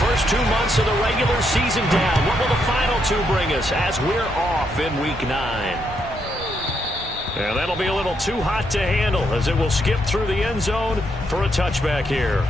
First 2 months of the regular season down. What will the final 2 bring us as we're off in Week 9? And that'll be a little too hot to handle as it will skip through the end zone for a touchback here.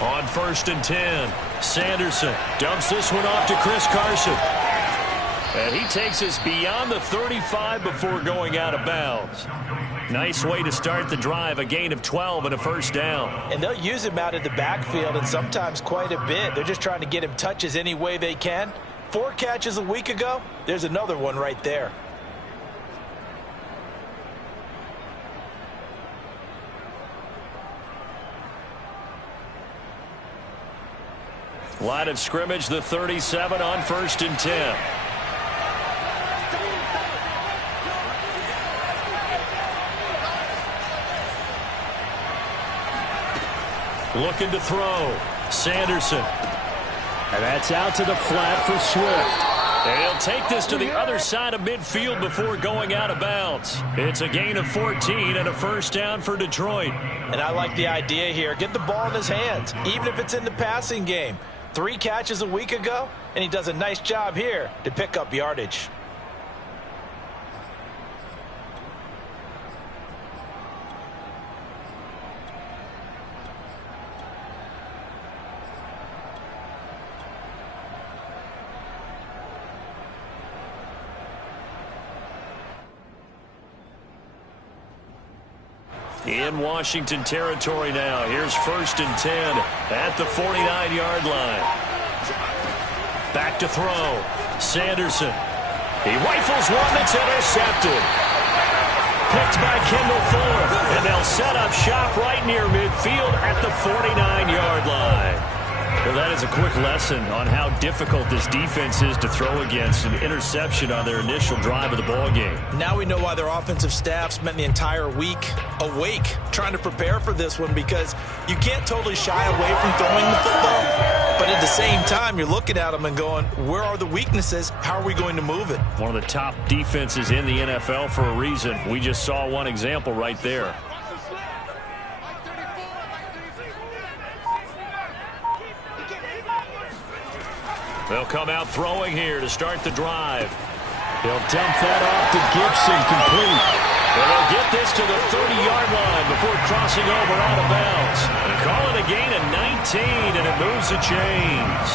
On 1st and 10, Sanderson dumps this one off to Chris Carson. And he takes us beyond the 35 before going out of bounds. Nice way to start the drive, a gain of 12 and a first down. And they'll use him out in the backfield and sometimes quite a bit. They're just trying to get him touches any way they can. 4 catches a week ago, there's another one right there. Line of scrimmage, the 37 on 1st and 10. Looking to throw. Sanderson. And that's out to the flat for Swift. And he'll take this to the other side of midfield before going out of bounds. It's a gain of 14 and a first down for Detroit. And I like the idea here. Get the ball in his hands, even if it's in the passing game. 3 catches a week ago, and he does a nice job here to pick up yardage. In Washington territory now. Here's 1st and 10 at the 49-yard line. Back to throw. Sanderson. He rifles one that's intercepted. Picked by Kendall Fuller. And they'll set up shop right near midfield at the 49-yard line. Well, that is a quick lesson on how difficult this defense is to throw against. An interception on their initial drive of the ballgame. Now we know why their offensive staff spent the entire week awake trying to prepare for this one, because you can't totally shy away from throwing the football. But at the same time, you're looking at them and going, where are the weaknesses? How are we going to move it? One of the top defenses in the NFL for a reason. We just saw one example right there. They'll come out throwing here to start the drive. They'll dump that off to Gibson, complete. And they'll get this to the 30-yard line before crossing over out of bounds. And call it a gain of 19, and it moves the chains.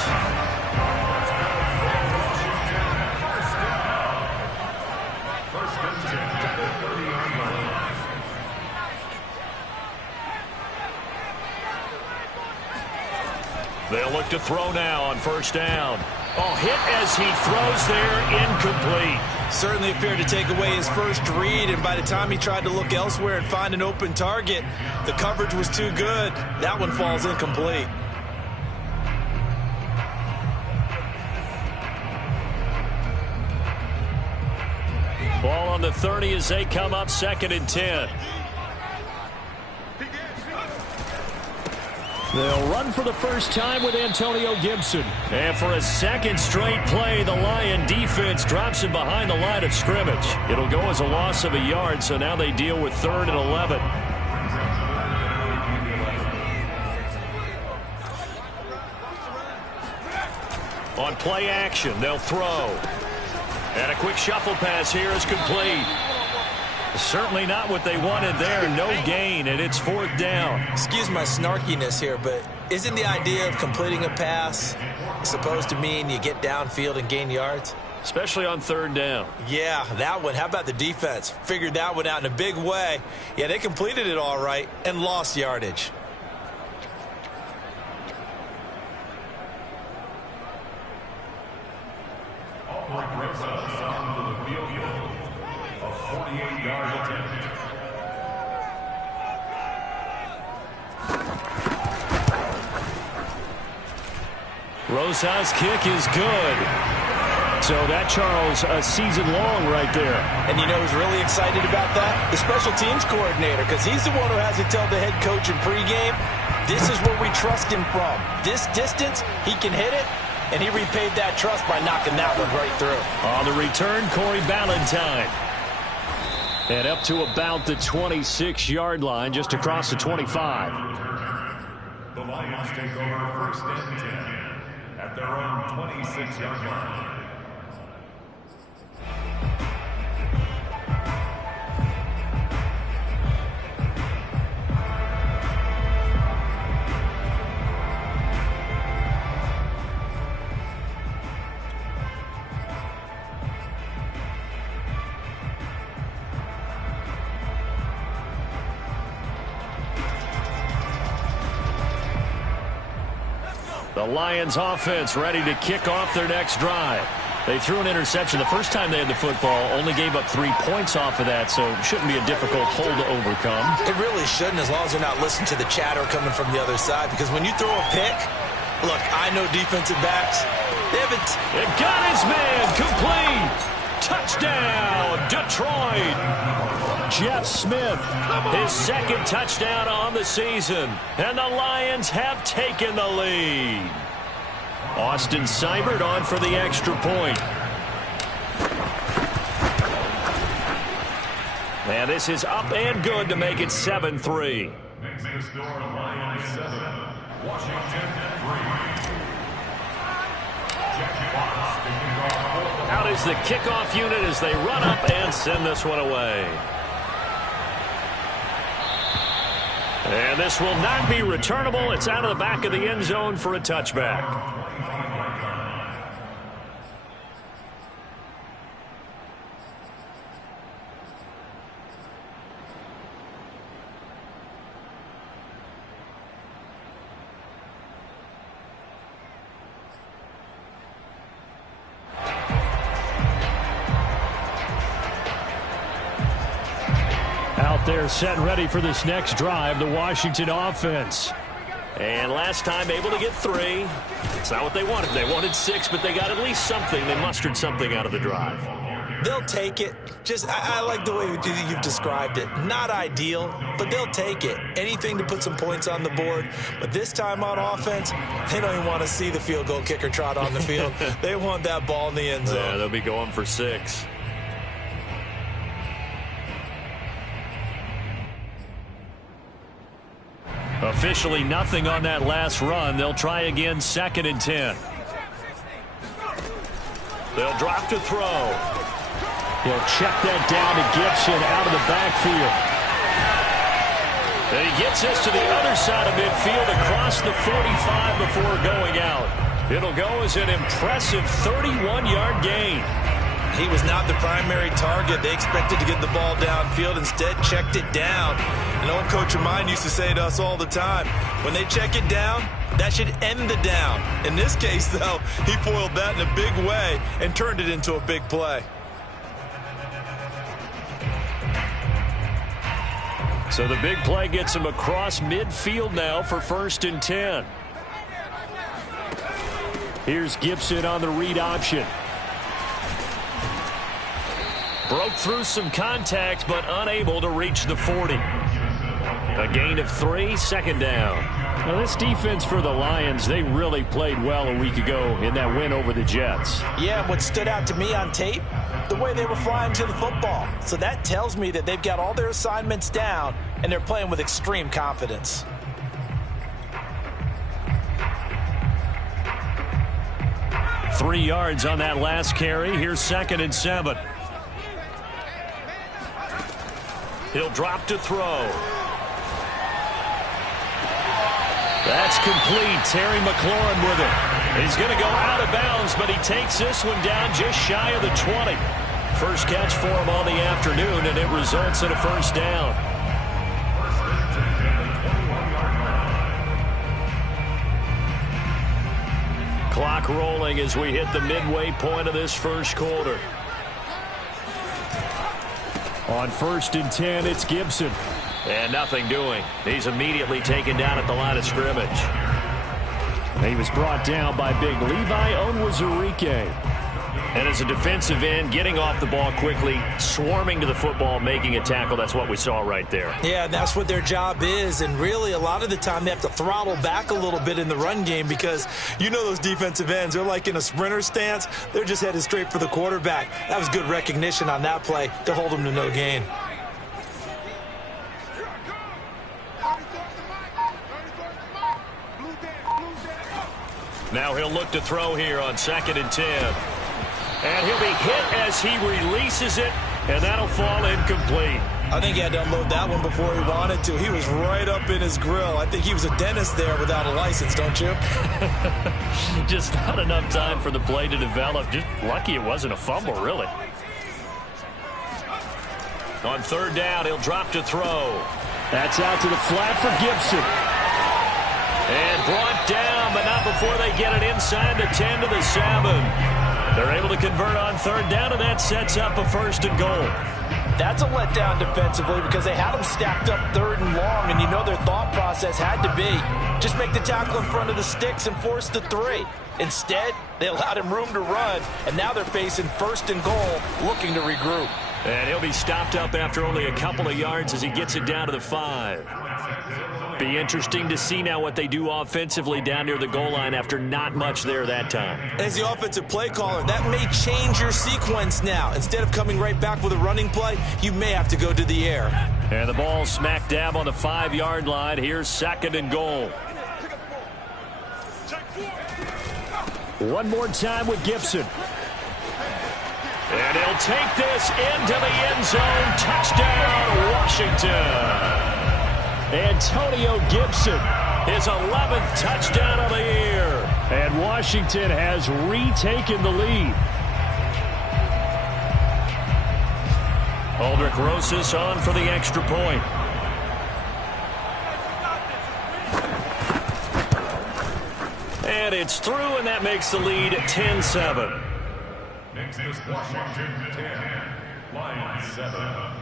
They'll look to throw now on 1st down. Oh, hit as he throws there, incomplete. Certainly appeared to take away his first read, and by the time he tried to look elsewhere and find an open target, the coverage was too good. That one falls incomplete. Ball on the 30 as they come up 2nd and 10. They'll run for the first time with Antonio Gibson. And for a second straight play, the Lion defense drops him behind the line of scrimmage. It'll go as a loss of a yard, so now they deal with 3rd and 11. On play action, they'll throw. And a quick shuffle pass here is complete. Certainly not what they wanted there. No gain, and it's 4th down. Excuse my snarkiness here, but isn't the idea of completing a pass supposed to mean you get downfield and gain yards? Especially on 3rd down. Yeah, that one. How about the defense? Figured that one out in a big way. Yeah, they completed it all right and lost yardage. a 48-yard attempt. Rosas' kick is good. So that, Charles, a season long right there. And you know who's really excited about that? The special teams coordinator, because he's the one who has to tell the head coach in pregame, this is where we trust him from. This distance, he can hit it, and he repaid that trust by knocking that one right through. On the return, Corey Ballantyne. And up to about the 26-yard line, just across the 25. The Lions take over first and 10 at their own 26-yard line. The Lions offense ready to kick off their next drive. They threw an interception the first time they had the football, only gave up 3 points off of that, so it shouldn't be a difficult hole to overcome. It really shouldn't, as long as you're not listening to the chatter coming from the other side, because when you throw a pick, look, I know defensive backs, they haven't... It got his man, complete! Touchdown, Detroit! Jeff Smith, his second touchdown on the season, and the Lions have taken the lead. Austin Seibert on for the extra point. And this is up and good to make it 7-3. Makes the score Lions 7, Washington 3. Out is the kickoff unit as they run up and send this one away. And this will not be returnable. It's out of the back of the end zone for a touchback. They're set and ready for this next drive, the Washington offense. And last time able to get 3. It's not what they wanted. They wanted 6, but they got at least something. They mustered something out of the drive. They'll take it. I like the way you've described it. Not ideal, but they'll take it. Anything to put some points on the board. But this time on offense, they don't even want to see the field goal kicker trot on the field. They want that ball in the end zone. Yeah, they'll be going for 6. Officially nothing on that last run. They'll try again, 2nd and 10. They'll drop to throw. He'll check that down to Gibson out of the backfield. And he gets us to the other side of midfield across the 45 before going out. It'll go as an impressive 31-yard gain. He was not the primary target. They expected to get the ball downfield. Instead, checked it down. An old coach of mine used to say to us all the time, when they check it down, that should end the down. In this case, though, he foiled that in a big way and turned it into a big play. So the big play gets him across midfield now for 1st and 10. Here's Gibson on the read option. Broke through some contact, but unable to reach the 40. A gain of 3, 2nd down. Now, this defense for the Lions, they really played well a week ago in that win over the Jets. Yeah, what stood out to me on tape, the way they were flying to the football. So that tells me that they've got all their assignments down, and they're playing with extreme confidence. Three yards on that last carry. Here's 2nd and 7. He'll drop to throw. That's complete. Terry McLaurin with it. He's going to go out of bounds, but he takes this one down just shy of the 20. First catch for him on the afternoon, and it results in a 1st down. Clock rolling as we hit the midway point of this 1st quarter. On 1st and 10, it's Gibson. And nothing doing. He's immediately taken down at the line of scrimmage. He was brought down by big Levi Onwuzurike. And as a defensive end, getting off the ball quickly, swarming to the football, making a tackle, that's what we saw right there. Yeah, that's what their job is. And really, a lot of the time, they have to throttle back a little bit in the run game because you know those defensive ends, they're like in a sprinter stance. They're just headed straight for the quarterback. That was good recognition on that play to hold them to no gain. Now he'll look to throw here on 2nd and 10. And he'll be hit as he releases it, and that'll fall incomplete. I think he had to unload that one before he wanted to. He was right up in his grill. I think he was a dentist there without a license, don't you? Just not enough time for the play to develop. Just lucky it wasn't a fumble, really. On 3rd down, he'll drop to throw. That's out to the flat for Gibson. And brought down, but not before they get it inside the 10 to the 7. They're able to convert on 3rd down, and that sets up a 1st and goal. That's a letdown defensively because they had them stacked up 3rd and long, and you know their thought process had to be just make the tackle in front of the sticks and force the 3. Instead, they allowed him room to run, and now they're facing 1st and goal, looking to regroup. And he'll be stopped up after only a couple of yards as he gets it down to the 5. Be interesting to see now what they do offensively down near the goal line after not much there that time. As the offensive play caller, that may change your sequence now. Instead of coming right back with a running play, you may have to go to the air. And the ball smack dab on the 5-yard line. Here's 2nd and goal. One more time with Gibson. And he'll take this into the end zone. Touchdown, Washington. Antonio Gibson. His 11th touchdown of the year. And Washington has retaken the lead. Aldrick Rosas on for the extra point. And it's through, and that makes the lead 10-7. Next is Washington 10, Lions 7.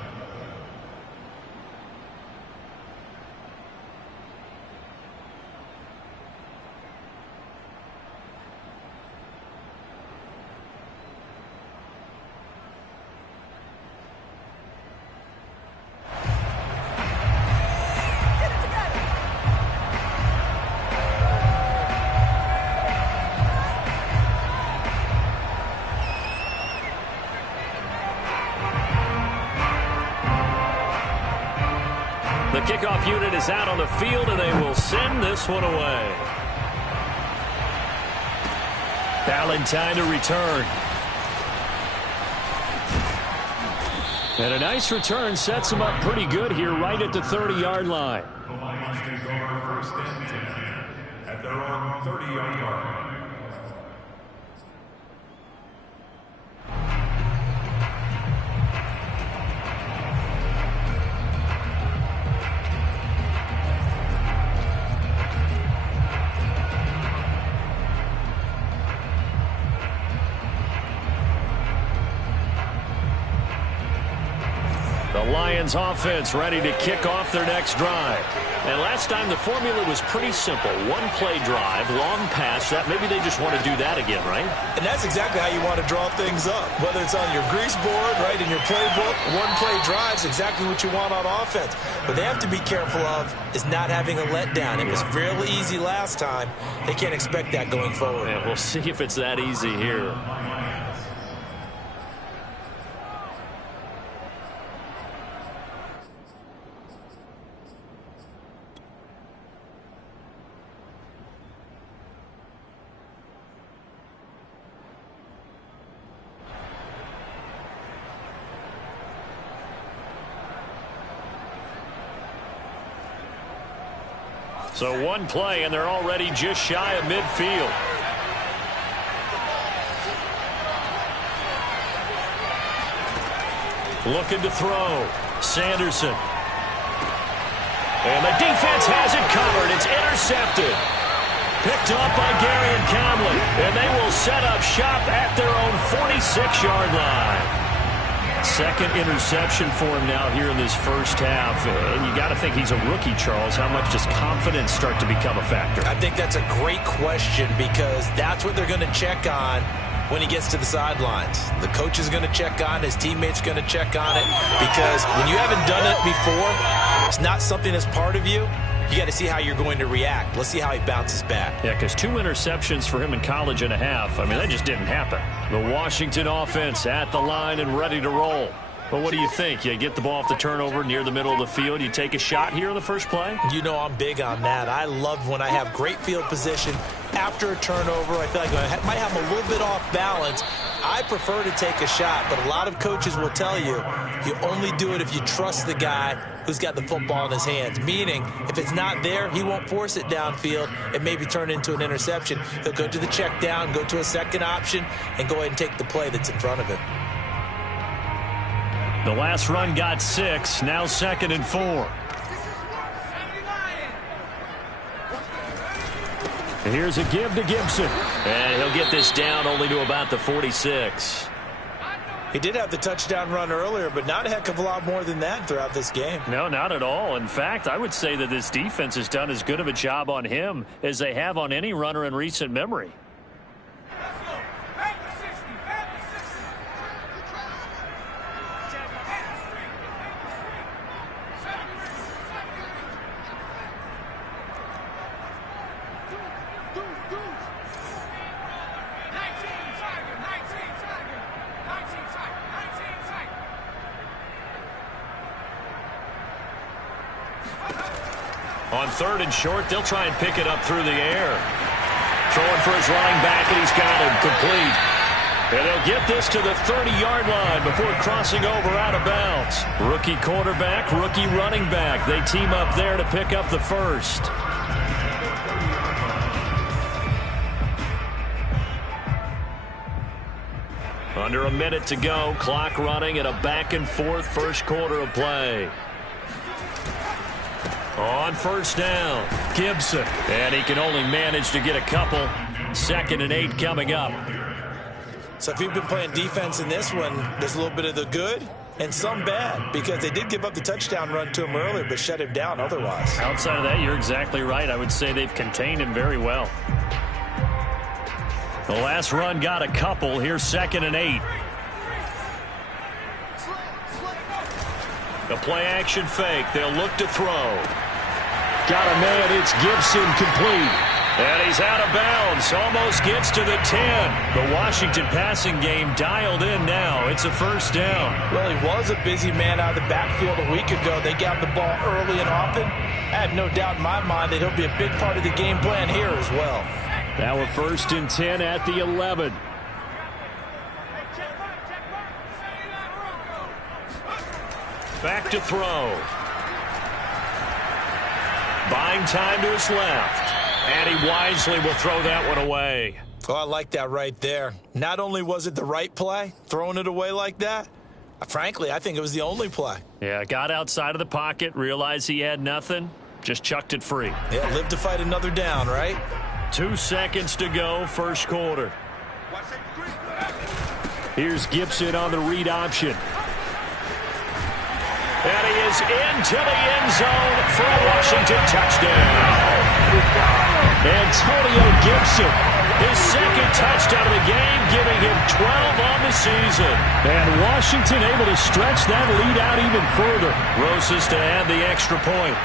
The kickoff unit is out on the field, and they will send this one away. Ballantyne to return. And a nice return sets him up pretty good here right at the 30-yard line. The Lions take over 1st and 10 at their own 30-yard line. The Lions offense ready to kick off their next drive. And last time the formula was pretty simple. One play drive, long pass. That maybe they just want to do that again, right? And that's exactly how you want to draw things up. Whether it's on your grease board, right, in your playbook, one play drive's exactly what you want on offense. What they have to be careful of is not having a letdown. It was fairly easy last time. They can't expect that going forward. And we'll see if it's that easy here. So one play, and they're already just shy of midfield. Looking to throw. Sanderson. And the defense has it covered. It's intercepted. Picked off by Gary and Conley. And they will set up shop at their own 46-yard line. second interception for him now here in this first half. And you got to think he's a rookie, Charles. How much does confidence start to become a factor? I think that's a great question because that's what they're going to check on when he gets to the sidelines. The coach is going to check on it. His teammates are going to check on it because when you haven't done it before, it's not something that's part of you. You got to see how you're going to react. Let's see how he bounces back. Yeah, because 2 interceptions for him in college and a half. I mean, that just didn't happen. The Washington offense at the line and ready to roll. But what do you think? You get the ball off the turnover near the middle of the field. You take a shot here in the first play? You know I'm big on that. I love when I have great field position after a turnover. I feel like I might have a little bit off balance. I prefer to take a shot, but a lot of coaches will tell you, you only do it if you trust the guy who's got the football in his hands. Meaning, if it's not there, he won't force it downfield and maybe turn into an interception. He'll go to the check down, go to a second option, and go ahead and take the play that's in front of him. The last run got 6, now 2nd and 4. Here's a give to Gibson. And he'll get this down only to about the 46. He did have the touchdown run earlier, but not a heck of a lot more than that throughout this game. No, not at all. In fact, I would say that this defense has done as good of a job on him as they have on any runner in recent memory. On 3rd and short, they'll try and pick it up through the air. Throwing for his running back, and he's got him complete. And they'll get this to the 30-yard line before crossing over out of bounds. Rookie quarterback, rookie running back. They team up there to pick up the first. Under a minute to go, clock running, and a back-and-forth first quarter of play. On 1st down, Gibson. And he can only manage to get a couple. 2nd and 8 coming up. So if you've been playing defense in this one, there's a little bit of the good and some bad because they did give up the touchdown run to him earlier but shut him down otherwise. Outside of that, you're exactly right. I would say they've contained him very well. The last run got a couple. Here's 2nd and 8. The play-action fake. They'll look to throw. Got a man. It's Gibson complete. And he's out of bounds. Almost gets to the 10. The Washington passing game dialed in now. It's a 1st down. Well, he was a busy man out of the backfield a week ago. They got the ball early and often. I have no doubt in my mind that he'll be a big part of the game plan here as well. Now a 1st and 10 at the 11. Back to throw. Buying time to his left. And he wisely will throw that one away. Oh, I like that right there. Not only was it the right play, throwing it away like that, frankly, I think it was the only play. Yeah, got outside of the pocket, realized he had nothing, just chucked it free. Yeah, live to fight another down, right? 2 seconds to go, first quarter. Here's Gibson on the read option. And he is into the end zone for a Washington touchdown. Antonio Gibson, his 2nd touchdown of the game, giving him 12 on the season. And Washington able to stretch that lead out even further. Rosas to add the extra point.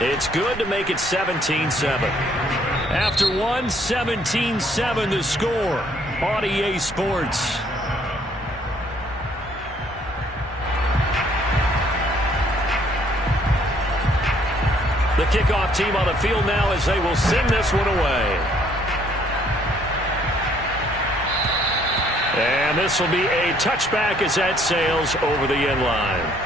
It's good to make it 17-7. After one, 17-7 the score on EA Sports. The kickoff team on the field now as they will send this one away. And this will be a touchback as that sails over the end line.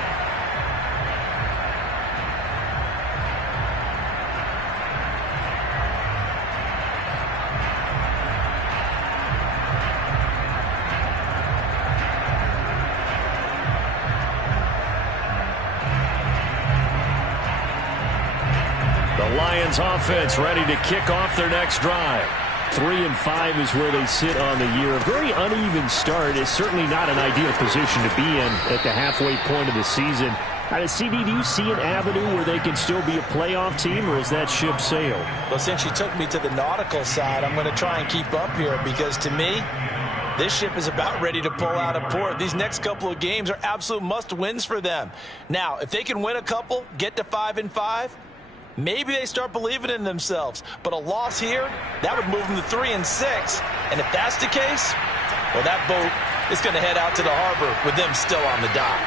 Lions offense ready to kick off their next drive. 3-5 is where they sit on the year. A very uneven start is certainly not an ideal position to be in at the halfway point of the season. CD, do you see an avenue where they can still be a playoff team, or is that ship sailed? Well, since you took me to the nautical side, I'm going to try and keep up here because to me, this ship is about ready to pull out of port. These next couple of games are absolute must-wins for them. Now, if they can win a couple, get to 5-5, maybe they start believing in themselves. But a loss here, that would move them to 3-6. And if that's the case, well, that boat is going to head out to the harbor with them still on the dock.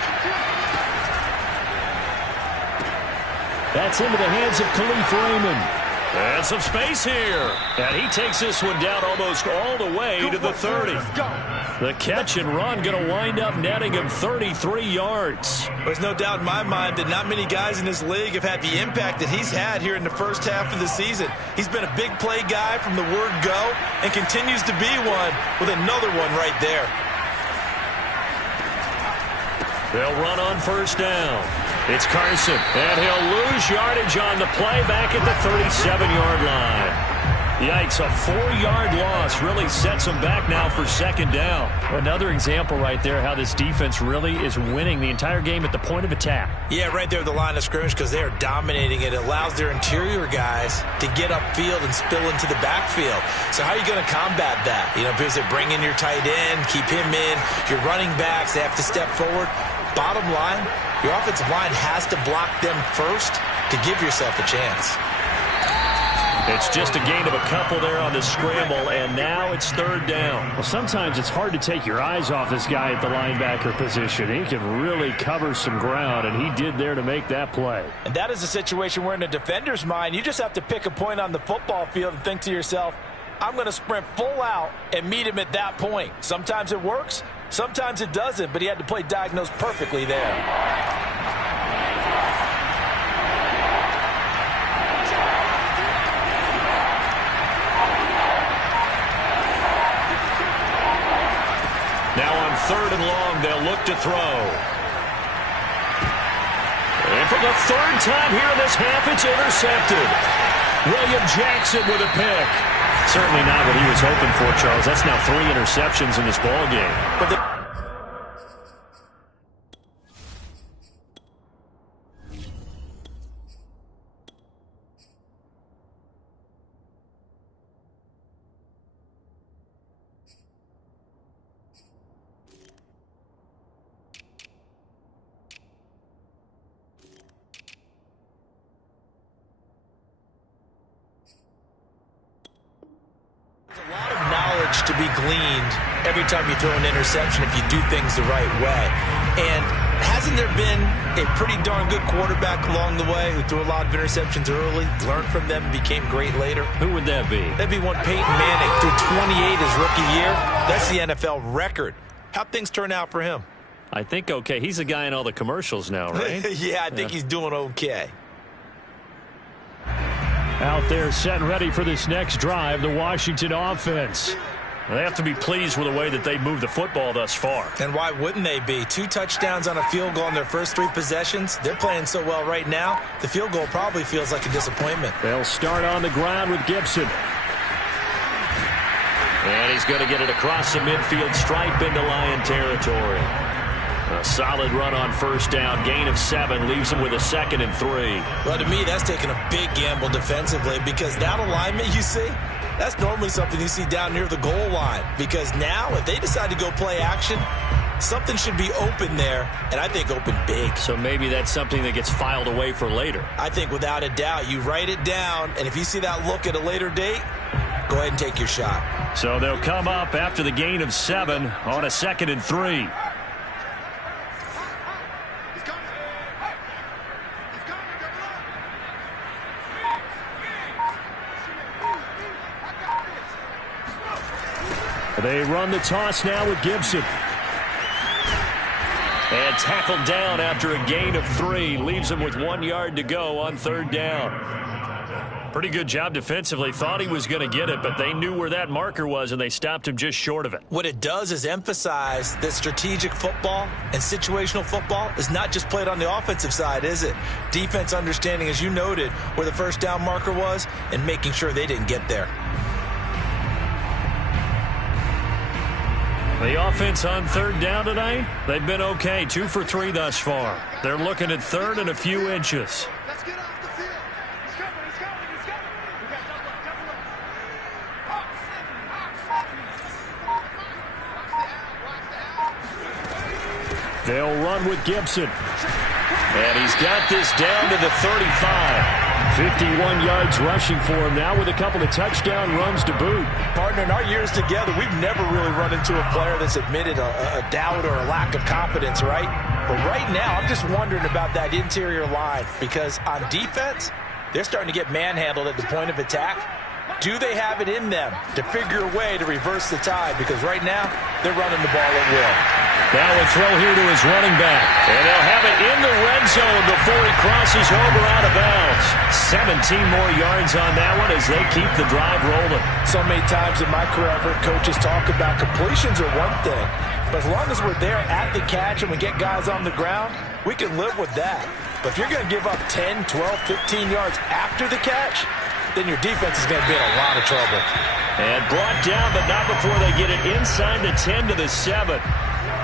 That's into the hands of Khalif Raymond. And some space here. And he takes this one down almost all the way to the 30. The catch and run going to wind up netting him 33 yards. There's no doubt in my mind that not many guys in this league have had the impact that he's had here in the first half of the season. He's been a big play guy from the word go and continues to be one with another one right there. They'll run on first down. It's Carson, and he'll lose yardage on the play back at the 37-yard line. Yikes, a 4-yard loss really sets them back now for second down. Another example right there how this defense really is winning the entire game at the point of attack. Yeah, right there at the line of scrimmage because they are dominating it. It allows their interior guys to get upfield and spill into the backfield. So how are you going to combat that? You know, because they bring in your tight end, keep him in. Your running backs, they have to step forward. Bottom line, your offensive line has to block them first to give yourself a chance. It's just a gain of a couple there on the scramble, and now it's third down. Well, sometimes it's hard to take your eyes off this guy at the linebacker position. He can really cover some ground, and he did there to make that play. And that is a situation where in a defender's mind, you just have to pick a point on the football field and think to yourself, I'm going to sprint full out and meet him at that point. Sometimes it works, sometimes it doesn't, but he had to play diagnosed perfectly there. Now on third and long, they'll look to throw. And for the third time here in this half, it's intercepted. William Jackson with a pick. Certainly not what he was hoping for, Charles. That's now 3 interceptions in this ball game. But a lot of knowledge to be gleaned every time you throw an interception if you do things the right way. And hasn't there been a pretty darn good quarterback along the way who threw a lot of interceptions early, learned from them, and became great later? Who would that be? That'd be one Peyton Manning. Threw 28 his rookie year. That's the NFL record. How'd things turn out for him? I think okay. He's a guy in all the commercials now, right? Yeah, I think he's doing okay. Out there set and ready for this next drive, the Washington offense. They have to be pleased with the way that they've moved the football thus far. And why wouldn't they be? 2 touchdowns on a field goal in their first 3 possessions. They're playing so well right now, the field goal probably feels like a disappointment. They'll start on the ground with Gibson. And he's going to get it across the midfield stripe into Lion territory. A solid run on first down. Gain of 7 leaves him with a 2nd and 3. Well, to me, that's taking a big gamble defensively because that alignment you see, that's normally something you see down near the goal line. Because now, if they decide to go play action, something should be open there, and I think open big. So maybe that's something that gets filed away for later. I think without a doubt, you write it down, and if you see that look at a later date, go ahead and take your shot. So they'll come up after the gain of 7 on a 2nd and 3. They run the toss now with Gibson. And tackled down after a gain of 3. Leaves him with 1 yard to go on third down. Pretty good job defensively. Thought he was going to get it, but they knew where that marker was, and they stopped him just short of it. What it does is emphasize that strategic football and situational football is not just played on the offensive side, is it? Defense understanding, as you noted, where the first down marker was and making sure they didn't get there. The offense on third down tonight, they've been okay, 2 for 3 thus far. They're looking at third and a few inches. Let's get off the field. He's coming. We got double up. They'll run with Gibson. And he's got this down to the 35. 51 yards rushing for him now with a couple of touchdown runs to boot. Partner, in our years together, we've never really run into a player that's admitted a doubt or a lack of confidence, right? But right now, I'm just wondering about that interior line because on defense, they're starting to get manhandled at the point of attack. Do they have it in them to figure a way to reverse the tide? Because right now, they're running the ball at will. Now a throw here to his running back. And they'll have it in the red zone before he crosses over out of bounds. 17 more yards on that one as they keep the drive rolling. So many times in my career, I've heard coaches talk about completions are one thing. But as long as we're there at the catch and we get guys on the ground, we can live with that. But if you're going to give up 10, 12, 15 yards after the catch, then your defense is going to be in a lot of trouble. And brought down, but not before they get it inside the 10 to the 7.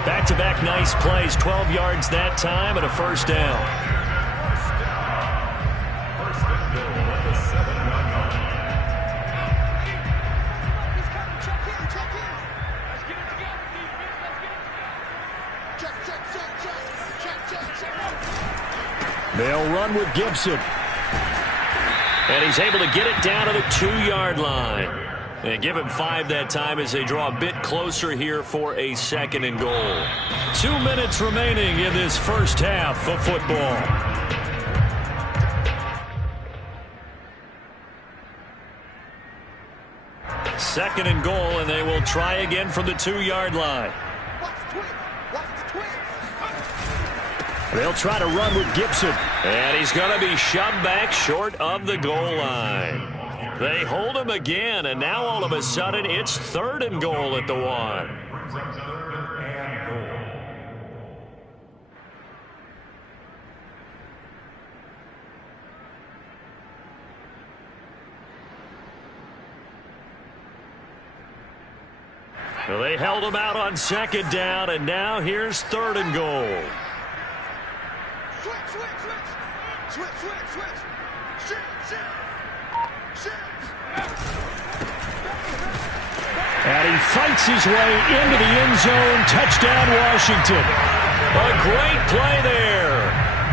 Back-to-back nice plays, 12 yards that time and a first down. First and goal at the 7-yard line. Check in. Let's get it together, defense. Let's get it together. Check. They'll run with Gibson. And he's able to get it down to the 2-yard line. And give him 5 that time as they draw a bit closer here for a second and goal. 2 minutes remaining in this first half of football. Second and goal, and they will try again from the 2-yard line. They'll try to run with Gibson. And he's going to be shoved back short of the goal line. They hold him again, and now all of a sudden it's third and goal at the 1. Brings up third and goal. Well, they held him out on second down, and now here's third and goal. And he fights his way into the end zone. Touchdown, Washington. A great play there.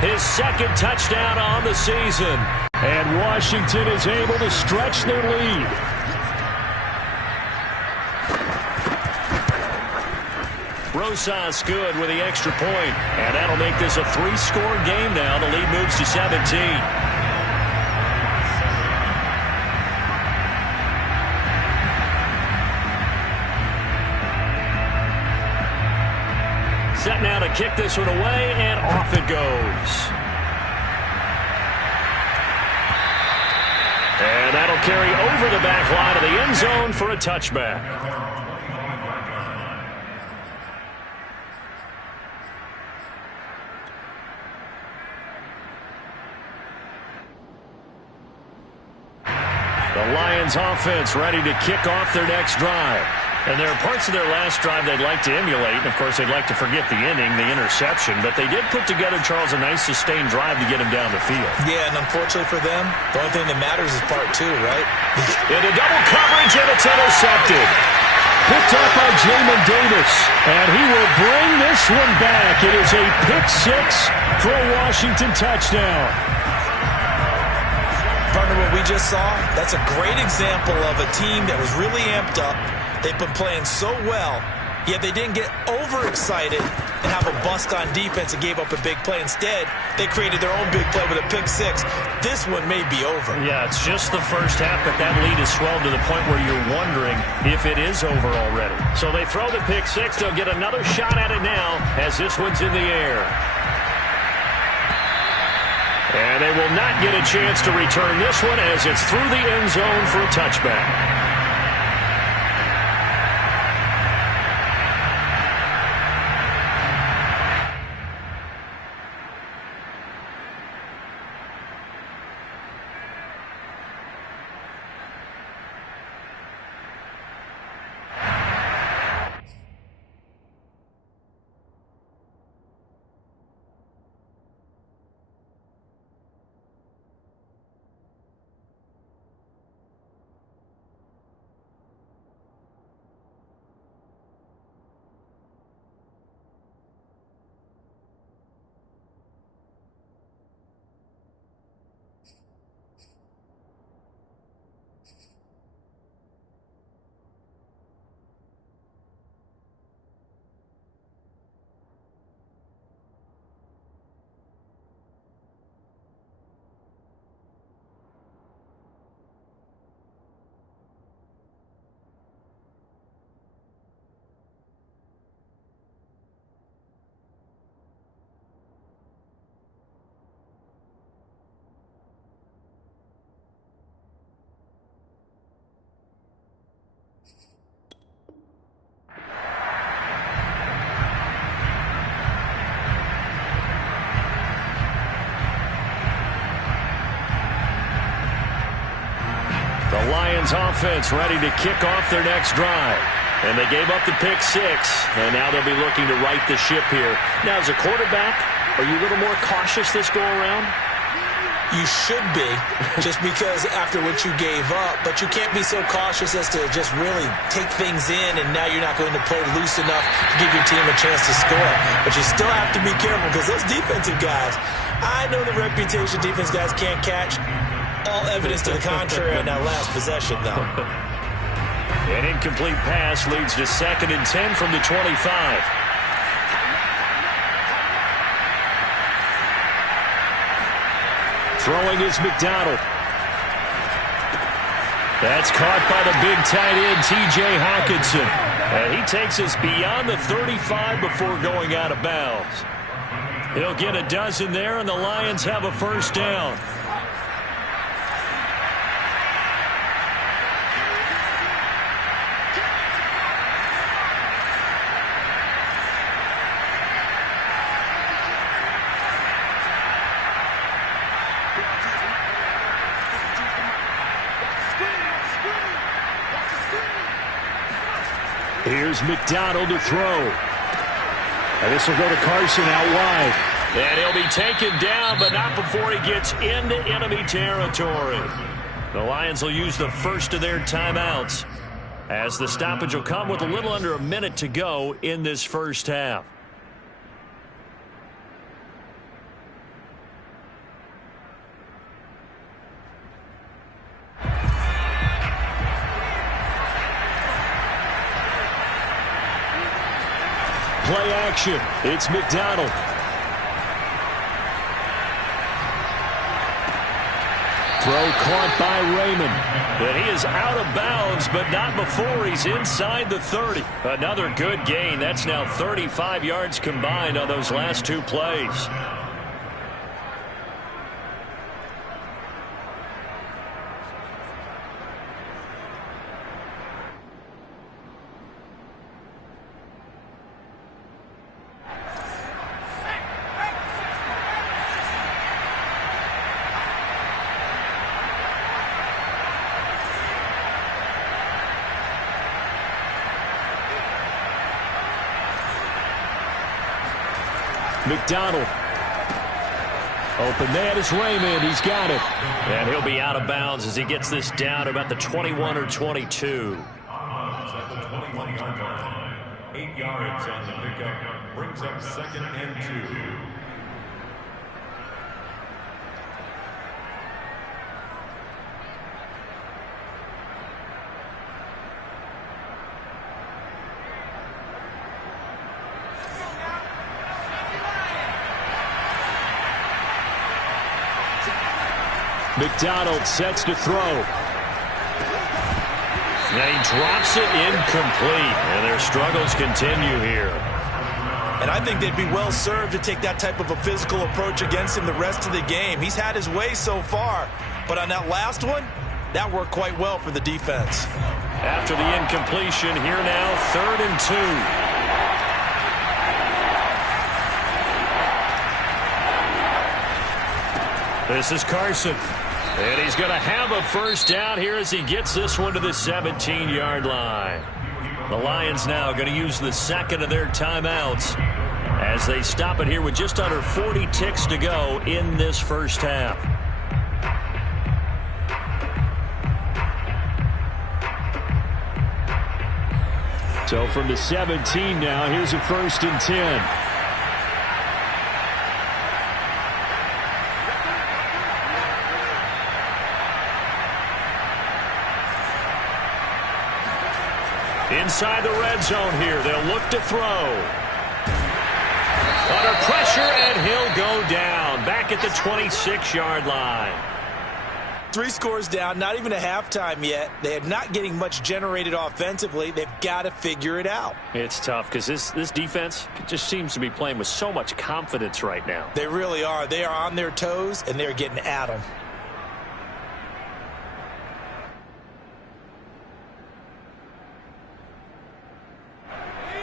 His second touchdown on the season. And Washington is able to stretch their lead. Rosas good with the extra point. And that'll make this a 3-score game now. The lead moves to 17. Set now to kick this one away, and off it goes. And that'll carry over the back line of the end zone for a touchback. The Lions offense ready to kick off their next drive. And there are parts of their last drive they'd like to emulate. And, of course, they'd like to forget the inning, the interception. But they did put together, Charles, a nice sustained drive to get him down the field. Yeah, and unfortunately for them, the only thing that matters is part 2, right? Into double coverage, and it's intercepted. Picked up by Jamin Davis. And he will bring this one back. It is a pick-6 for a Washington touchdown. Partner, what we just saw, that's a great example of a team that was really amped up. They've been playing so well, yet they didn't get overexcited and have a bust on defense and gave up a big play. Instead, they created their own big play with a pick-6. This one may be over. Yeah, it's just the first half, but that lead has swelled to the point where you're wondering if it is over already. So they throw the pick-6. They'll get another shot at it now as this one's in the air. And they will not get a chance to return this one as it's through the end zone for a touchback. Lions offense ready to kick off their next drive. And they gave up the pick 6, and now they'll be looking to right the ship here. Now, as a quarterback, are you a little more cautious this go-around? You should be, just because after what you gave up. But you can't be so cautious as to just really take things in, and now you're not going to play loose enough to give your team a chance to score. But you still have to be careful, because those defensive guys, I know the reputation defense guys can't catch. All evidence to the contrary on that last possession, though. An incomplete pass leads to 2nd and 10 from the 25. Throwing is McDonald. That's caught by the big tight end, T.J. Hockenson. And he takes us beyond the 35 before going out of bounds. He'll get a dozen there, and the Lions have a first down. Here's McDonald to throw. And this will go to Carson out wide. And he'll be taken down, but not before he gets into enemy territory. The Lions will use the first of their timeouts, as the stoppage will come with a little under a minute to go in this first half. Play action. It's McDonald. Throw caught by Raymond. And he is out of bounds, but not before he's inside the 30. Another good gain. That's now 35 yards combined on those last 2 plays. McDonald. Open man is Raymond. He's got it. And he'll be out of bounds as he gets this down to about the 21 or 22. At the 21-yard line. 8 yards on the pickup. Brings up 2nd and 2. McDonald sets to throw. And he drops it incomplete. And their struggles continue here. And I think they'd be well served to take that type of a physical approach against him the rest of the game. He's had his way so far. But on that last one, that worked quite well for the defense. After the incompletion, here now, 3rd and 2. This is Carson. And he's going to have a first down here as he gets this one to the 17-yard line. The Lions now going to use the 2nd of their timeouts as they stop it here with just under 40 ticks to go in this first half. So from the 17 now, here's a 1st and 10. Inside the red zone here, they'll look to throw. Under pressure, and he'll go down. Back at the 26-yard line. 3 scores down, not even a halftime yet. They are not getting much generated offensively. They've got to figure it out. It's tough because this defense just seems to be playing with so much confidence right now. They really are. They are on their toes, and they're getting at them.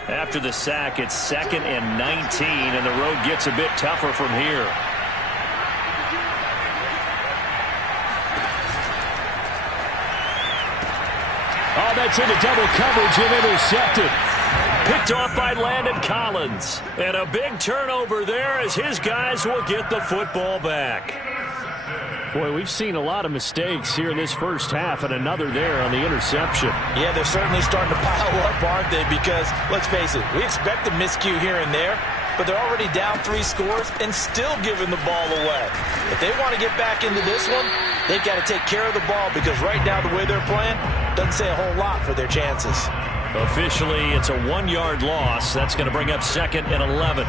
After the sack, it's 2nd and 19, and the road gets a bit tougher from here. gets into double coverage and intercepted. Picked off by Landon Collins. And a big turnover there as his guys will get the football back. Boy, we've seen a lot of mistakes here in this first half, and another there on the interception. Yeah, they're certainly starting to pile up, aren't they? Because, let's face it, we expect a miscue here and there, but they're already down 3 scores and still giving the ball away. If they want to get back into this one, they've got to take care of the ball, because right now the way they're playing doesn't say a whole lot for their chances. Officially, it's a 1-yard loss. That's going to bring up 2nd and 11.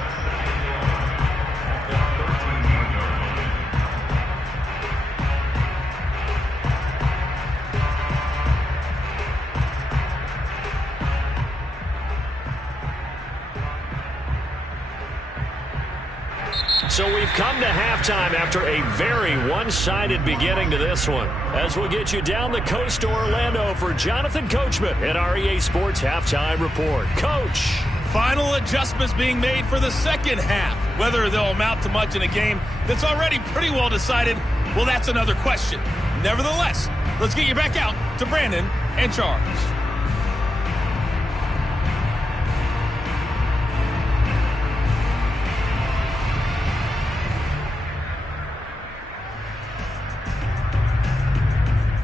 So we've come to halftime after a very one-sided beginning to this one. As we'll get you down the coast to Orlando for Jonathan Coachman at our EA Sports Halftime Report. Coach. Final adjustments being made for the second half. Whether they'll amount to much in a game that's already pretty well decided, well, that's another question. Nevertheless, let's get you back out to Brandon and Charles.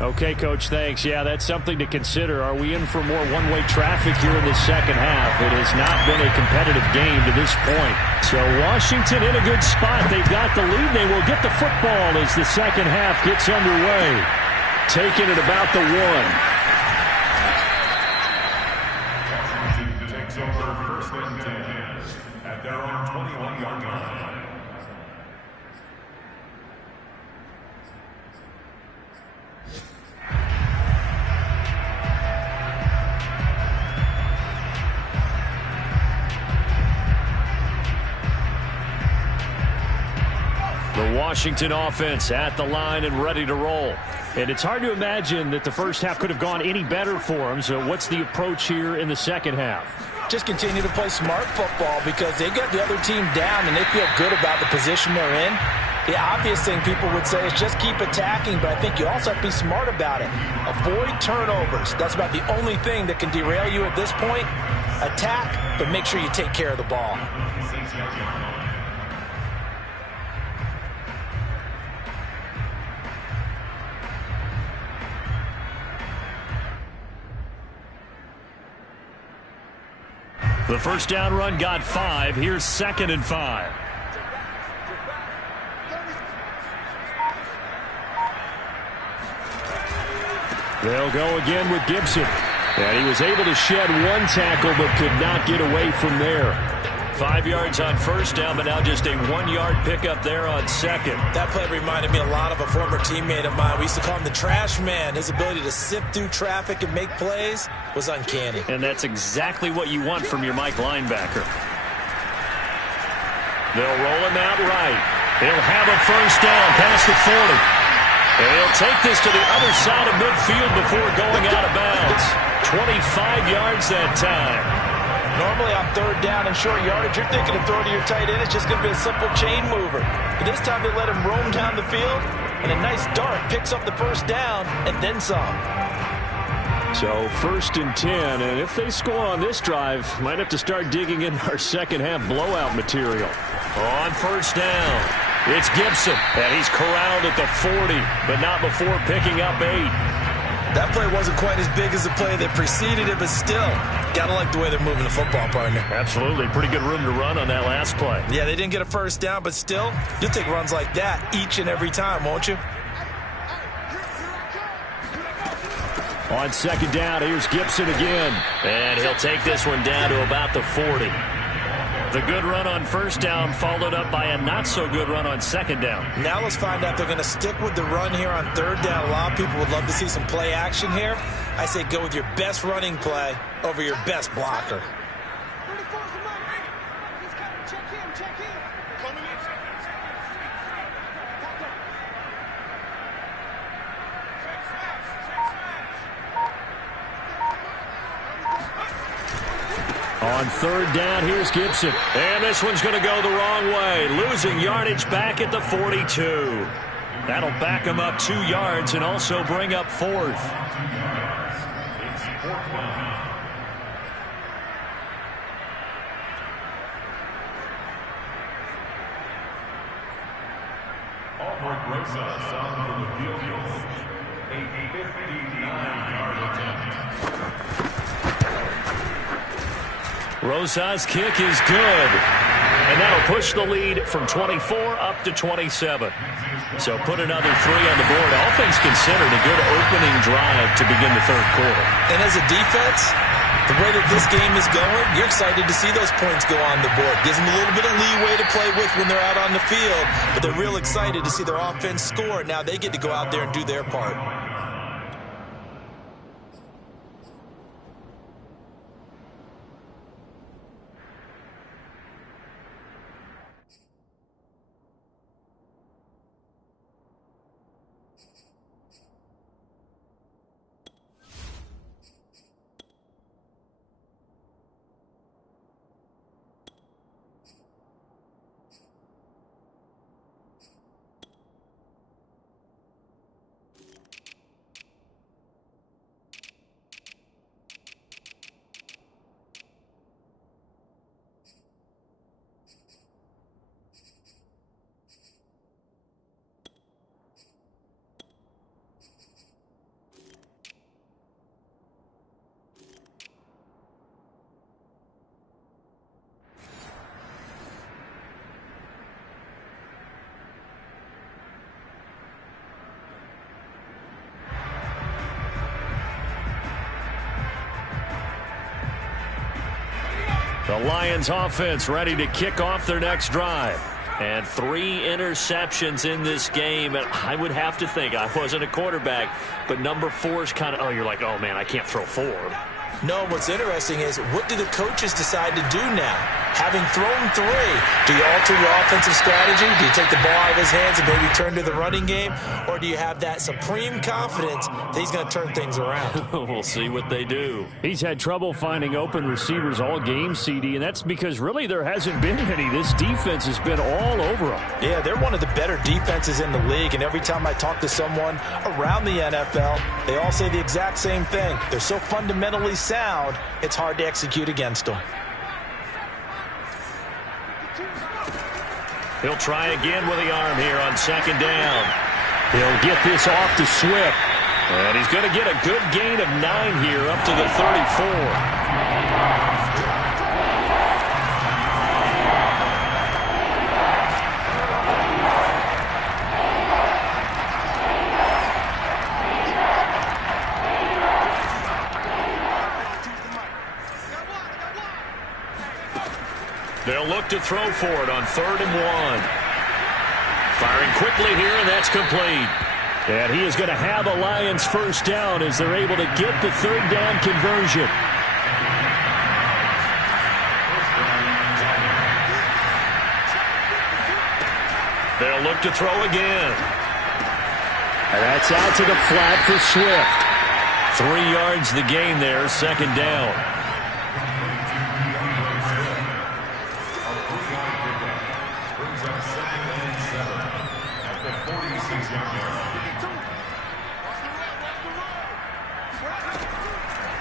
Okay, Coach, thanks. Yeah, that's something to consider. Are we in for more one-way traffic here in the second half? It has not been a competitive game to this point. So Washington in a good spot. They've got the lead. They will get the football as the second half gets underway. Taking it about the 1. Washington takes over 1st and 10 at their own 21-yard line. The Washington offense at the line and ready to roll. And it's hard to imagine that the first half could have gone any better for them. So what's the approach here in the second half? Just continue to play smart football, because they got the other team down and they feel good about the position they're in. The obvious thing people would say is just keep attacking, but I think you also have to be smart about it. Avoid turnovers. That's about the only thing that can derail you at this point. Attack, but make sure you take care of the ball. The first down run got 5. Here's 2nd and 5. They'll go again with Gibson. And he was able to shed 1 tackle but could not get away from there. 5 yards on first down, but now just a 1-yard pickup there on 2nd. That play reminded me a lot of a former teammate of mine. We used to call him the trash man. His ability to sift through traffic and make plays was uncanny. And that's exactly what you want from your Mike linebacker. They'll roll him out right. He'll have a first down past the 40. And he'll take this to the other side of midfield before going out of bounds. 25 yards that time. Normally on 3rd down and short yardage, you're thinking of throwing to your tight end. It's just going to be a simple chain mover. But this time they let him roam down the field, and a nice dart picks up the first down and then some. So 1st and 10, and if they score on this drive, might have to start digging in our second half blowout material. On first down, it's Gibson, and he's corralled at the 40, but not before picking up 8. That play wasn't quite as big as the play that preceded it, but still, gotta like the way they're moving the football, partner. Absolutely. Pretty good room to run on that last play. Yeah, they didn't get a first down, but still, you'll take runs like that each and every time, won't you? On 2nd down, here's Gibson again. And he'll take this one down to about the 40. The good run on first down followed up by a not-so-good run on 2nd down. Now let's find out if they're going to stick with the run here on 3rd down. A lot of people would love to see some play action here. I say go with your best running play over your best blocker. On 3rd down, here's Gibson. And this one's going to go the wrong way. Losing yardage back at the 42. That'll back him up 2 yards and also bring up 4th. It's 4th Alfred Rosas on for the field goal. A 59-yard attempt. Rosas' kick is good. And that'll push the lead from 24 up to 27. So put another 3 on the board. All things considered, a good opening drive to begin the third quarter. And as a defense, the way that this game is going, you're excited to see those points go on the board. Gives them a little bit of leeway to play with when they're out on the field. But they're real excited to see their offense score. Now they get to go out there and do their part. The Lions offense ready to kick off their next drive. And 3 interceptions in this game. And I would have to think, I wasn't a quarterback, but number 4 is kind of, you're like, oh, man, I can't throw 4. No, what's interesting is what do the coaches decide to do now? Having thrown 3, do you alter your offensive strategy? Do you take the ball out of his hands and maybe turn to the running game? Or do you have that supreme confidence that he's going to turn things around? We'll see what they do. He's had trouble finding open receivers all game, CD, and that's because really there hasn't been any. This defense has been all over them. Yeah, they're one of the better defenses in the league, and every time I talk to someone around the NFL, they all say the exact same thing. They're so fundamentally sound, it's hard to execute against them. He'll try again with the arm here on second down. He'll get this off to Swift. And he's going to get a good gain of 9 here up to the 34. They'll look to throw for it on 3rd and 1. Firing quickly here, and that's complete. And he is going to have a Lions first down as they're able to get the 3rd down conversion. They'll look to throw again. And that's out to the flat for Swift. 3 yards the gain there, 2nd down.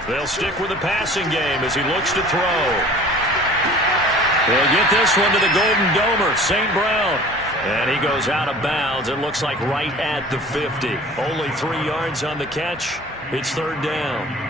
They'll stick with the passing game as he looks to throw. They'll get this one to the Golden Domer, St. Brown. And he goes out of bounds. It looks like right at the 50. Only 3 yards on the catch. It's 3rd down.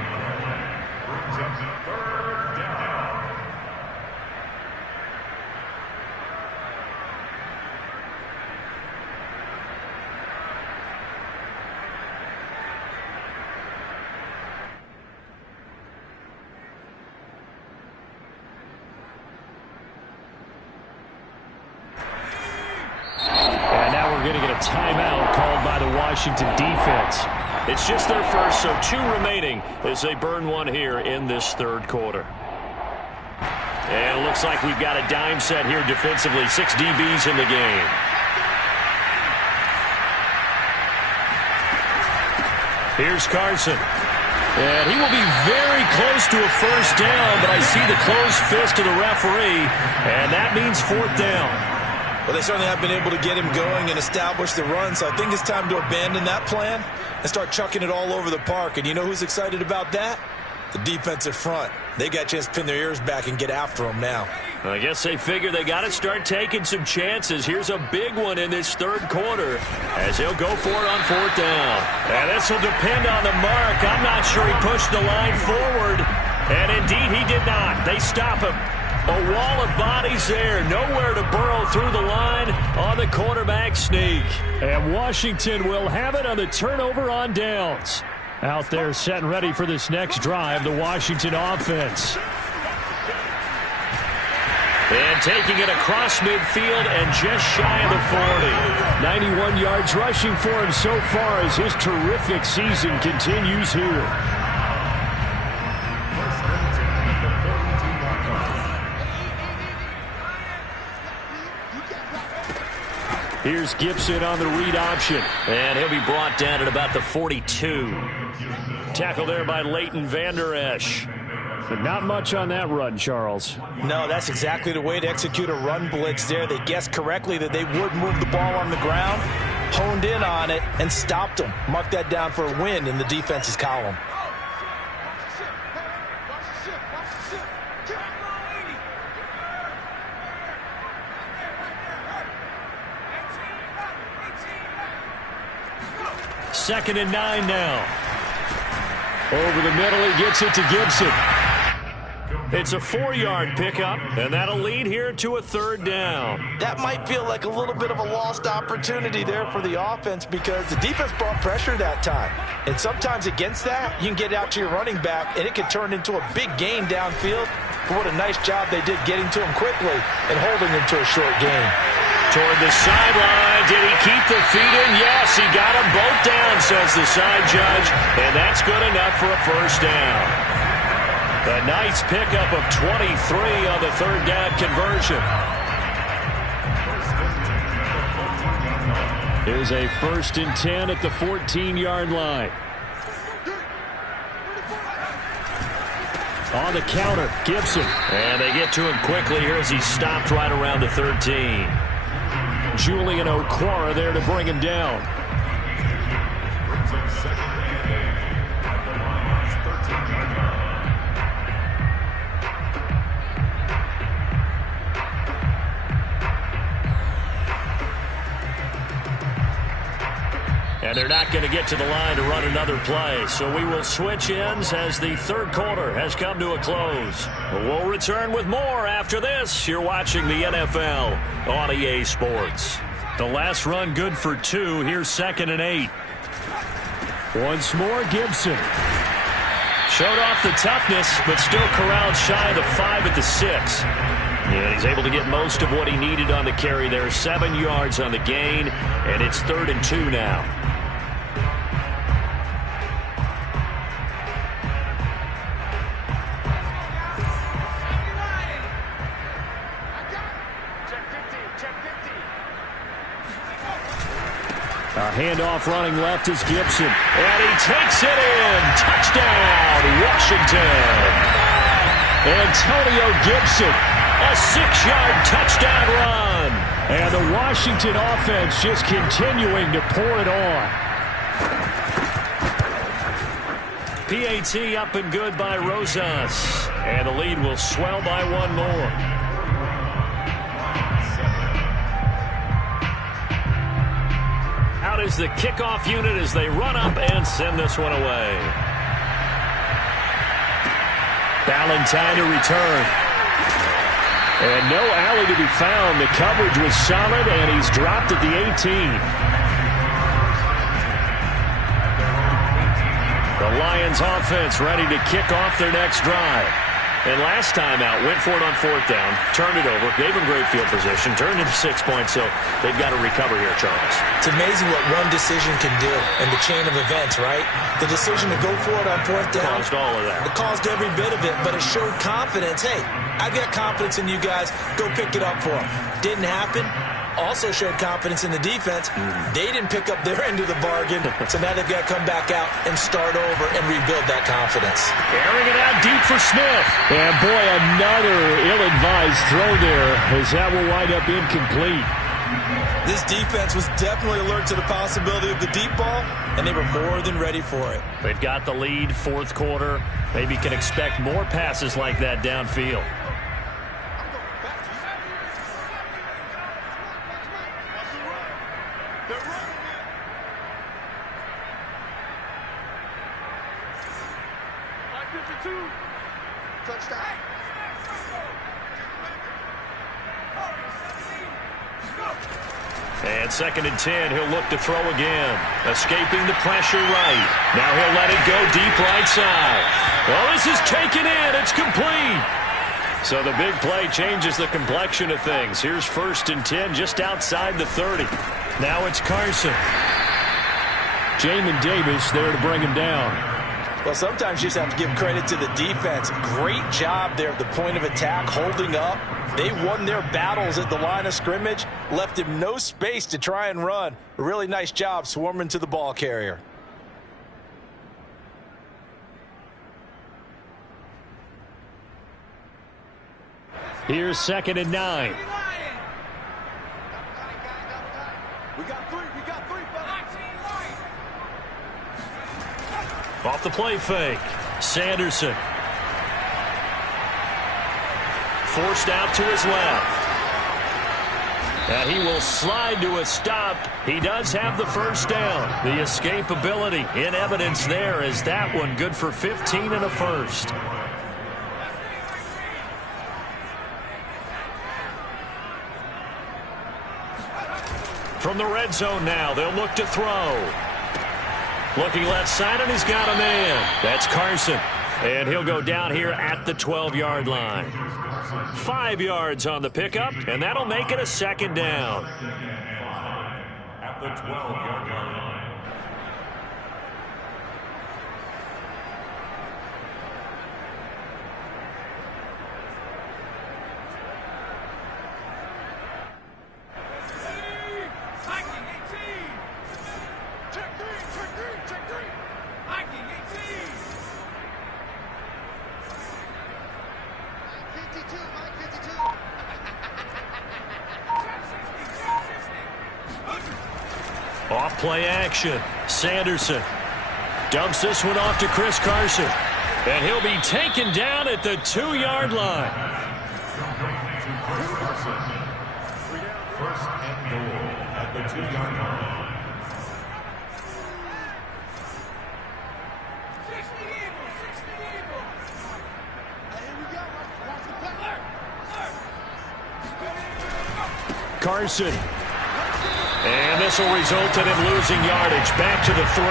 Timeout called by the Washington defense. It's just their first, so 2 remaining as they burn 1 here in this 3rd quarter. And it looks like we've got a dime set here defensively. 6 DBs in the game. Here's Carson. And he will be very close to a first down, but I see the closed fist of the referee, and that means 4th down. Well, they certainly have been able to get him going and establish the run, so I think it's time to abandon that plan and start chucking it all over the park. And you know who's excited about that? The defensive front, they got a chance to pin their ears back and get after them now. I guess they figure they got to start taking some chances. Here's a big one in this third quarter as he'll go for it on fourth down. And this will depend on the mark. I'm not sure he pushed the line forward. And indeed, he did not. They stop him. A wall of bodies there. Nowhere to burrow through the line on the quarterback sneak. And Washington will have it on the turnover on downs. Out there set and ready for this next drive, the Washington offense. And taking it across midfield and just shy of the 40. 91 yards rushing for him so far as his terrific season continues here. Here's Gibson on the read option. And he'll be brought down at about the 42. Tackle there by Leighton Vander Esch. But not much on that run, Charles. No, that's exactly the way to execute a run blitz there. They guessed correctly that they would move the ball on the ground, honed in on it, and stopped them. Mark that down for a win in the defense's column. Second and 9 now. Over the middle, he gets it to Gibson. It's a 4-yard pickup, and that'll lead here to a third down. That might feel like a little bit of a lost opportunity there for the offense because the defense brought pressure that time. And sometimes against that, you can get out to your running back, and it can turn into a big gain downfield. But what a nice job they did getting to him quickly and holding him to a short gain. Toward the sideline, did he keep the feet in? Yes, he got them both down, says the side judge, and that's good enough for a first down. A nice pickup of 23 on the third down conversion. Here's a 1st and 10 at the 14-yard line. On the counter, Gibson. And they get to him quickly here as he stopped right around the 13. Julian Okwara there to bring him down. And they're not going to get to the line to run another play. So we will switch ends as the third quarter has come to a close. We'll return with more after this. You're watching the NFL on EA Sports. The last run good for 2. Here's 2nd and 8. Once more, Gibson. Showed off the toughness, but still corralled shy of the 5 at the 6. And he's able to get most of what he needed on the carry there. 7 yards on the gain, and it's 3rd and 2 now. A handoff running left is Gibson. And he takes it in. Touchdown, Washington. Antonio Gibson. A 6-yard touchdown run. And the Washington offense just continuing to pour it on. PAT up and good by Rosas. And the lead will swell by 1 more. Out is the kickoff unit as they run up and send this one away. Valentine to return. And no alley to be found. The coverage was solid, and he's dropped at the 18. The Lions offense ready to kick off their next drive. And last time out, went for it on 4th down, turned it over, gave him great field position, turned into 6 points, so they've got to recover here, Charles. It's amazing what one decision can do in the chain of events, right? The decision to go for it on 4th down. Caused all of that. It caused every bit of it, but it showed confidence. Hey, I've got confidence in you guys. Go pick it up for them. Didn't happen. Also showed confidence in the defense. They didn't pick up their end of the bargain, so now they've got to come back out and start over and rebuild that confidence. Airing it out deep for Smith. And boy, another ill-advised throw there as that will wind up incomplete. This defense was definitely alert to the possibility of the deep ball, and they were more than ready for it. They've got the lead, fourth quarter. Maybe can expect more passes like that downfield. And 2nd and 10, he'll look to throw again. Escaping the pressure right. Now he'll let it go deep right side. Well, this is taken in. It's complete. So the big play changes the complexion of things. Here's 1st and 10 just outside the 30. Now it's Carson. Jamin Davis there to bring him down. Well, sometimes you just have to give credit to the defense. Great job there at the point of attack, holding up. They won their battles at the line of scrimmage, left him no space to try and run. A really nice job swarming to the ball carrier. Here's 2nd and 9. We got three, Off the play fake. Sanderson. Forced out to his left. And he will slide to a stop. He does have the first down. The escapability in evidence there is that one good for 15 and a first. From the red zone now, they'll look to throw. Looking left side, and he's got a man. That's Carson. And he'll go down here at the 12-yard line. 5 yards on the pickup, and that'll make it a 2nd down. At the 12-yard line. Off play action. Sanderson dumps this one off to Chris Carson. And he'll be taken down at the 2-yard line. First and goal at the 2-yard line. Carson. And this will result in him losing yardage. Back to the 3.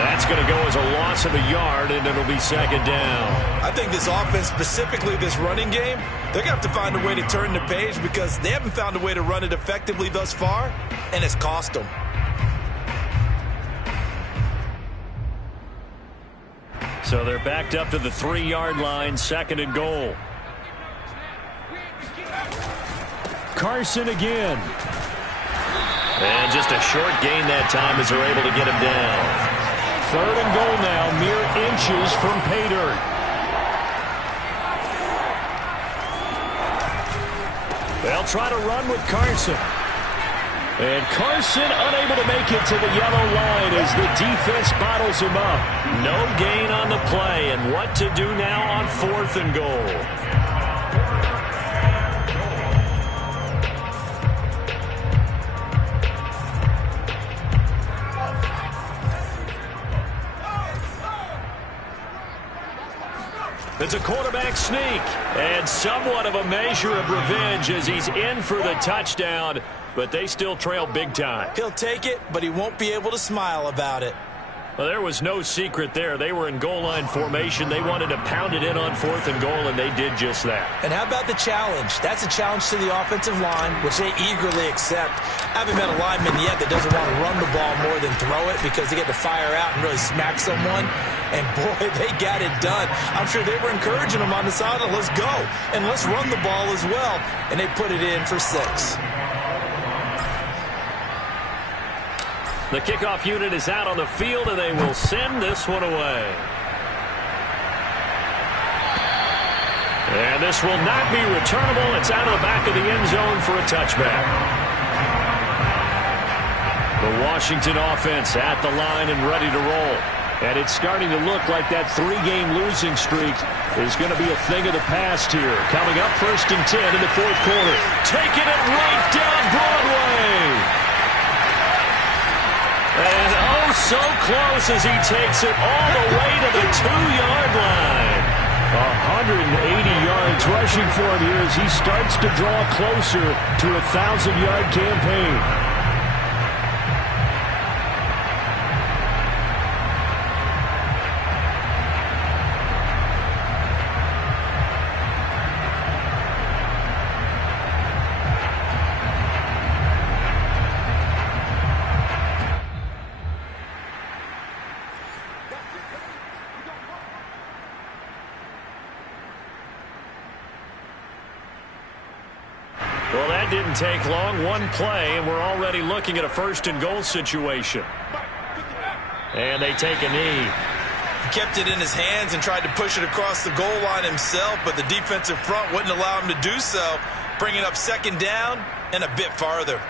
That's going to go as a loss of a yard, and it'll be 2nd down. I think this offense, specifically this running game, they're going to have to find a way to turn the page because they haven't found a way to run it effectively thus far, and it's cost them. So they're backed up to the 3-yard line, 2nd and goal. Carson again. And just a short gain that time as they're able to get him down. 3rd and goal now, mere inches from pay dirt. They'll try to run with Carson. And Carson unable to make it to the yellow line as the defense bottles him up. No gain on the play, and what to do now on 4th and goal. It's a quarterback sneak, and somewhat of a measure of revenge as he's in for the touchdown, but they still trail big time. He'll take it, but he won't be able to smile about it. Well, there was no secret there. They were in goal line formation. They wanted to pound it in on 4th and goal, and they did just that. And how about the challenge? That's a challenge to the offensive line, which they eagerly accept. I haven't met a lineman yet that doesn't want to run the ball more than throw it because they get to fire out and really smack someone. And, boy, they got it done. I'm sure they were encouraging them on the sideline. Let's go, and let's run the ball as well. And they put it in for 6. The kickoff unit is out on the field, and they will send this one away. And this will not be returnable. It's out of the back of the end zone for a touchback. The Washington offense at the line and ready to roll. And it's starting to look like that 3-game losing streak is going to be a thing of the past here. Coming up, 1st and 10 in the 4th quarter. Taking it right down Broadway. And oh, so close as he takes it all the way to the 2-yard line. 180 yards rushing for him here as he starts to draw closer to a 1,000-yard campaign. Well, that didn't take long. One play, and we're already looking at a 1st and goal situation. And they take a knee. He kept it in his hands and tried to push it across the goal line himself, but the defensive front wouldn't allow him to do so, bringing up 2nd down and a bit farther.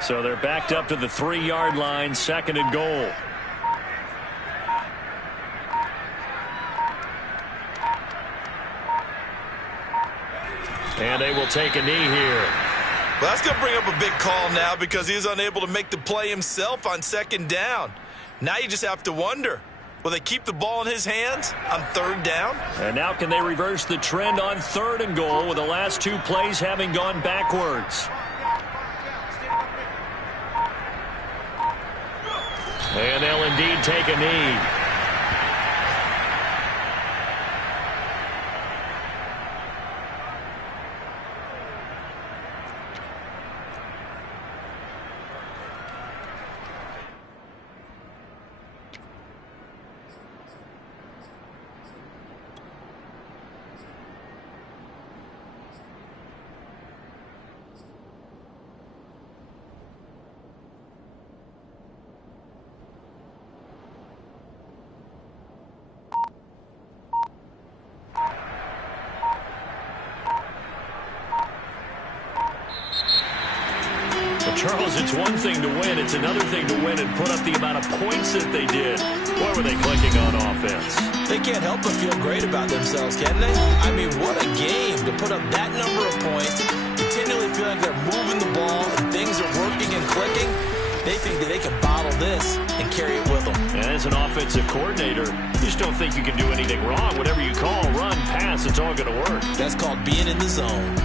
So they're backed up to the 3-yard line, 2nd and goal. And they will take a knee here. Well, that's going to bring up a big call now because he was unable to make the play himself on 2nd down. Now you just have to wonder, will they keep the ball in his hands on 3rd down? And now can they reverse the trend on 3rd and goal with the last 2 plays having gone backwards? And they'll indeed take a knee. Charles, it's one thing to win. It's another thing to win and put up the amount of points that they did. What were they clicking on offense? They can't help but feel great about themselves, can they? I mean, what a game to put up that number of points, continually feeling like they're moving the ball and things are working and clicking. They think that they can bottle this and carry it with them. And as an offensive coordinator, you just don't think you can do anything wrong. Whatever you call, run, pass, it's all going to work. That's called being in the zone.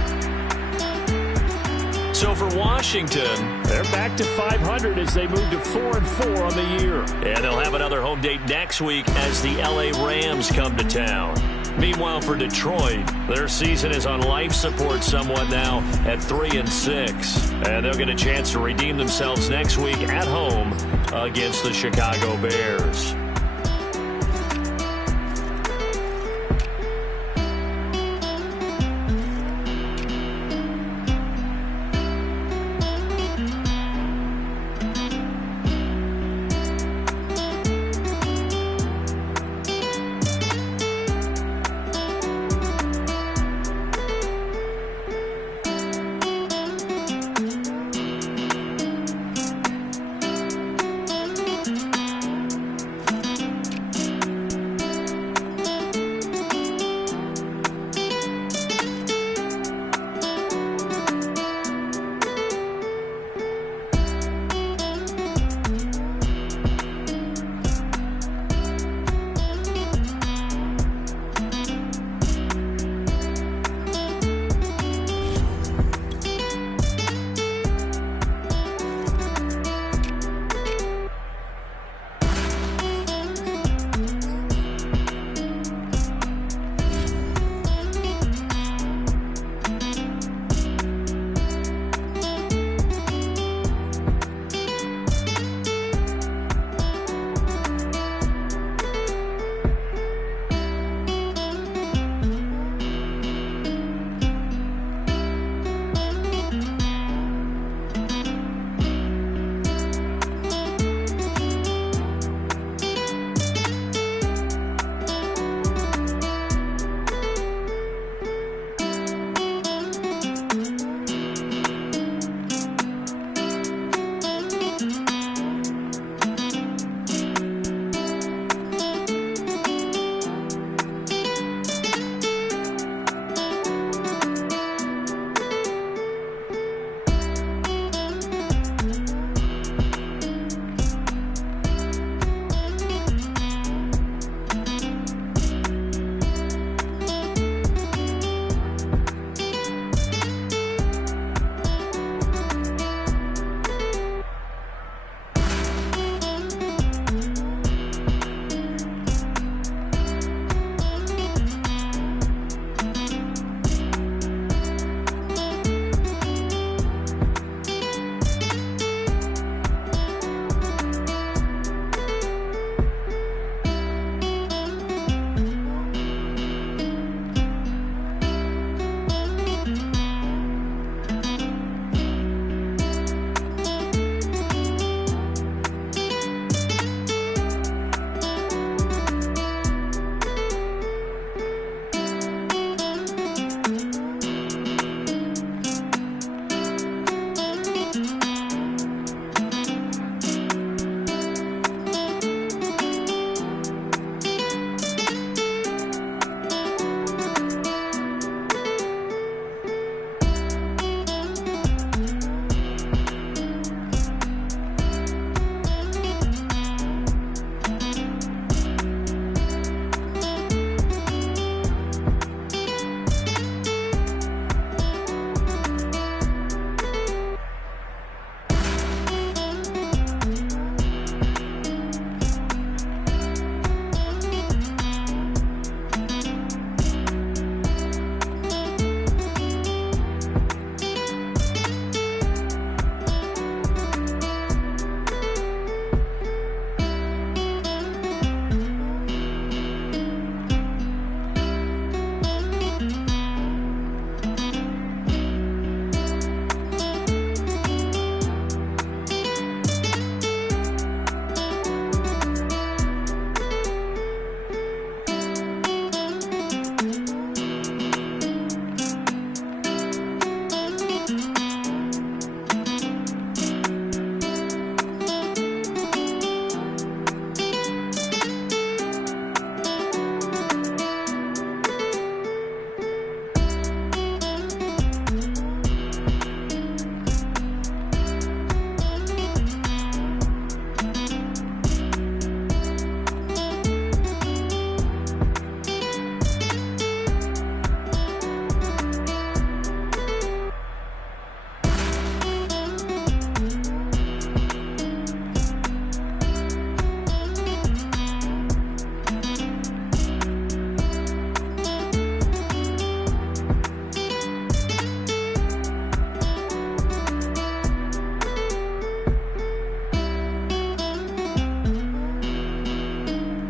So for Washington, they're back to 500 as they move to 4-4 on the year. And they'll have another home date next week as the LA Rams come to town. Meanwhile, for Detroit, their season is on life support somewhat now at 3-6. And they'll get a chance to redeem themselves next week at home against the Chicago Bears.